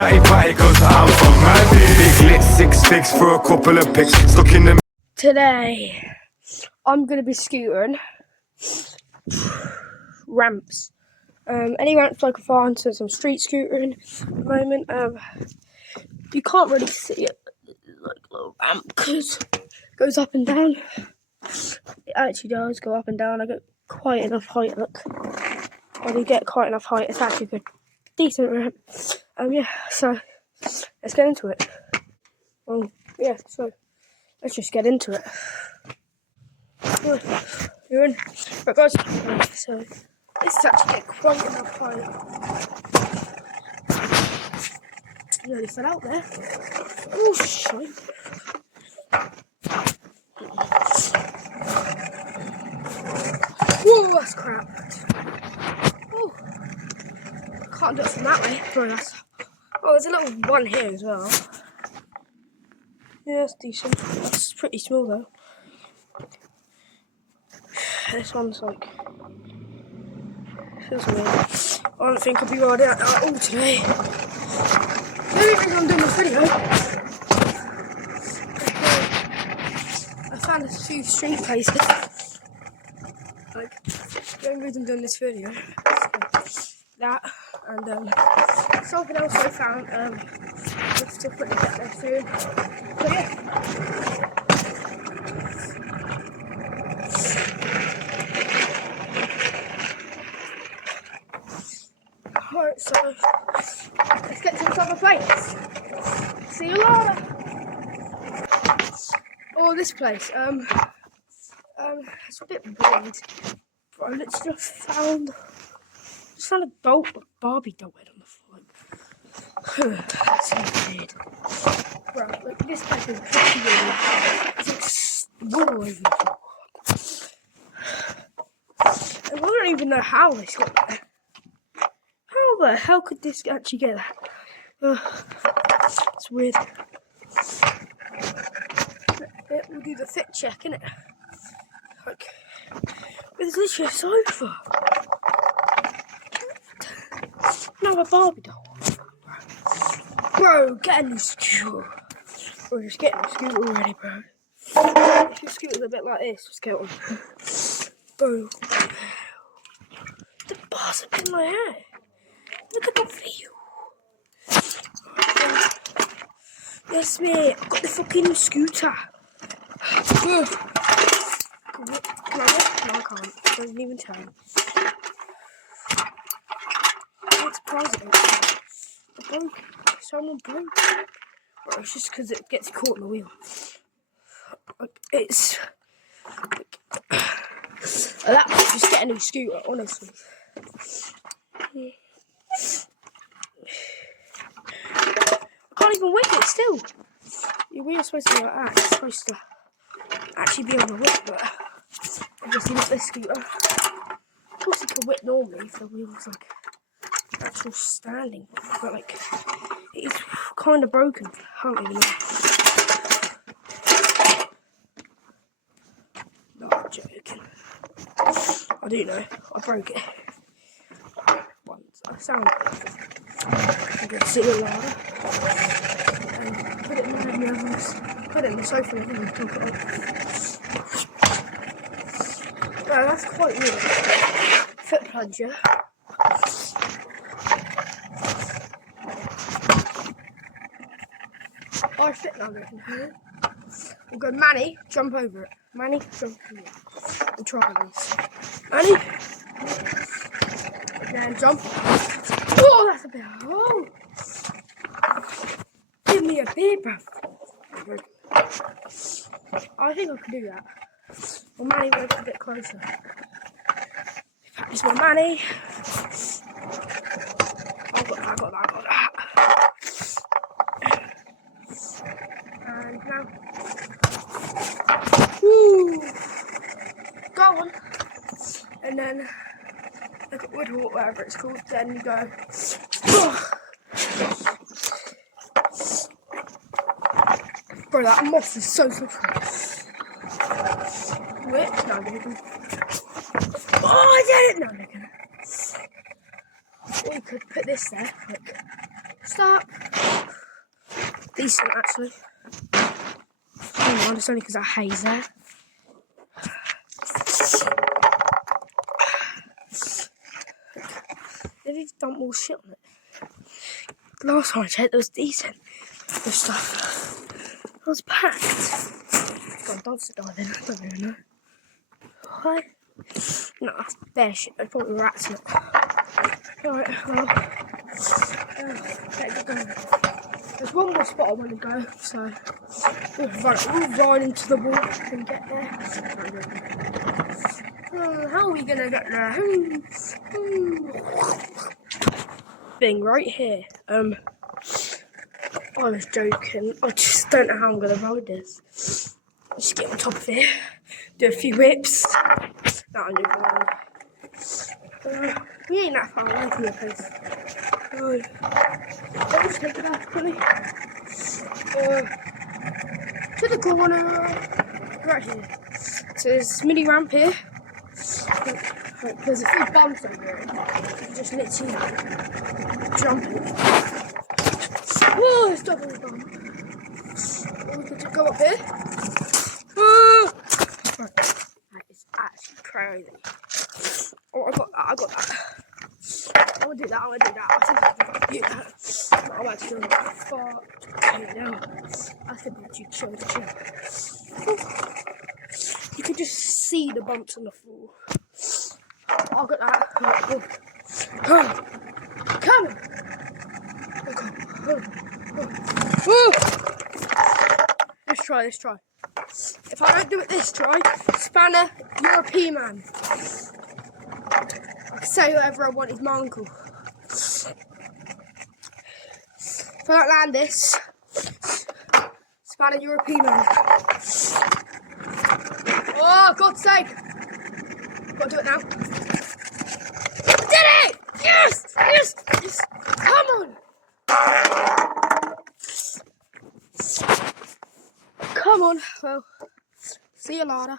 Cause I'm from my big lit 6 figs for a couple of pics stuck in the. Today, I'm going to be scootering ramps. Any ramps I can find, since I'm street scootering at the moment. You can't really see it, like a little ramp, because it goes up and down. It actually does go up and down. I get quite enough height, look. I do get quite enough height. It's actually a good, decent ramp. Yeah, so let's get into it. Yeah, so let's just get into it. You're in. Right, guys. So this is actually quite enough height. Nearly fell out there. Oh shit! Whoa, that's crap. Oh, can't do it from that way. Very nice. Oh, there's a little one here as well. Yeah, that's decent. That's pretty small though. This one's like, feels weird. I don't think I'll be riding at all today. The only reason I'm doing this video, I found a few street places. Like, the only reason I'm doing this video is that, and something else I found. Just to quickly get there soon. So yeah. Alright, so let's get to this other place. See you later. Oh, this place. It's a bit weird. But I literally just found a Barbie doll head on the floor. That's so weird. Bro, like this place is pretty weird. It's like all over the floor. And I don't even know how this got there. How the hell could this actually get that? It's weird. Yeah, we'll do the fit check, innit? Like, there's literally a sofa. No, a Barbie doll. Bro, get a new scooter. Bro, just get a new scooter already, bro. If your scooter's a bit like this, just get one. Bro. The bars up in my hair. Look at the view. Yes, mate. I've got the fucking scooter. Good. Can I walk? No, I can't. It doesn't even turn. I'm surprised it broke. Someone broke. Well, it's just because it gets caught in the wheel. Like, it's like, just get a new scooter, honestly. I can't even whip it still. Your wheel's supposed to be like that. It's supposed to actually be on the whip, but obviously not this scooter. Of course, you can whip normally if the wheel's like actual standing, but like it's kind of broken. I can't even know. No, I'm joking. I do know. I broke it once. I sound I'm gonna sit it louder and put it in the others. Put it in the sofa and talk it off. No, that's quite weird. Foot plunger. I fit now, reckon. We'll go Manny, jump over it. Manny, jump over it. We'll try this. Manny. Then jump. Oh, that's a bit. Oh. Give me a bit, bro. I think I can do that. Well, Manny went a bit closer. Practice my Manny. I got that. And now. Woo! Go on. And then look at Woodhawk, whatever it's called. Then you go. Bro, that moss is so slippery. Whip? No, I'm gonna. Oh, I did it! No, I'm gonna. Or you could put this there. Like, stop. decent actually. Hang on, it's only because that haze there. They need to dump more shit on it. Last time I checked, it was decent. This stuff. It was packed. Got a dumpster diving, I don't really know. Why? No, that's bare shit. There's probably rats in it. Alright, well. Let's go. There's one more spot I want to go, so we'll run into the wall and get there. How are we gonna get there? Thing right here. I was joking. I just don't know how I'm gonna ride this. Just get on top of it, do a few whips. No, I'm doing we ain't that far away from the place. I'll just take it out quickly. To the corner, right here. So there's a mini ramp here. There's a few bumps over here. You can just literally jump in. Whoa, it's double bump. We can just go up here. Right. That is actually crazy. Oh, I got that. I want to do that. I think I can do that. I'm actually going far. Okay, now. That's a bit too chill. You can just see the bumps on the floor. I got that. Come on. Let's try. If I don't do it this try, Spanner, you're a P-man. I can say whatever I want, he's my uncle. If I don't land this, Spanner, you're a P-man. Oh, God's sake! Gotta do it now. I did it! Yes! Come on! Come on. Well, see you later.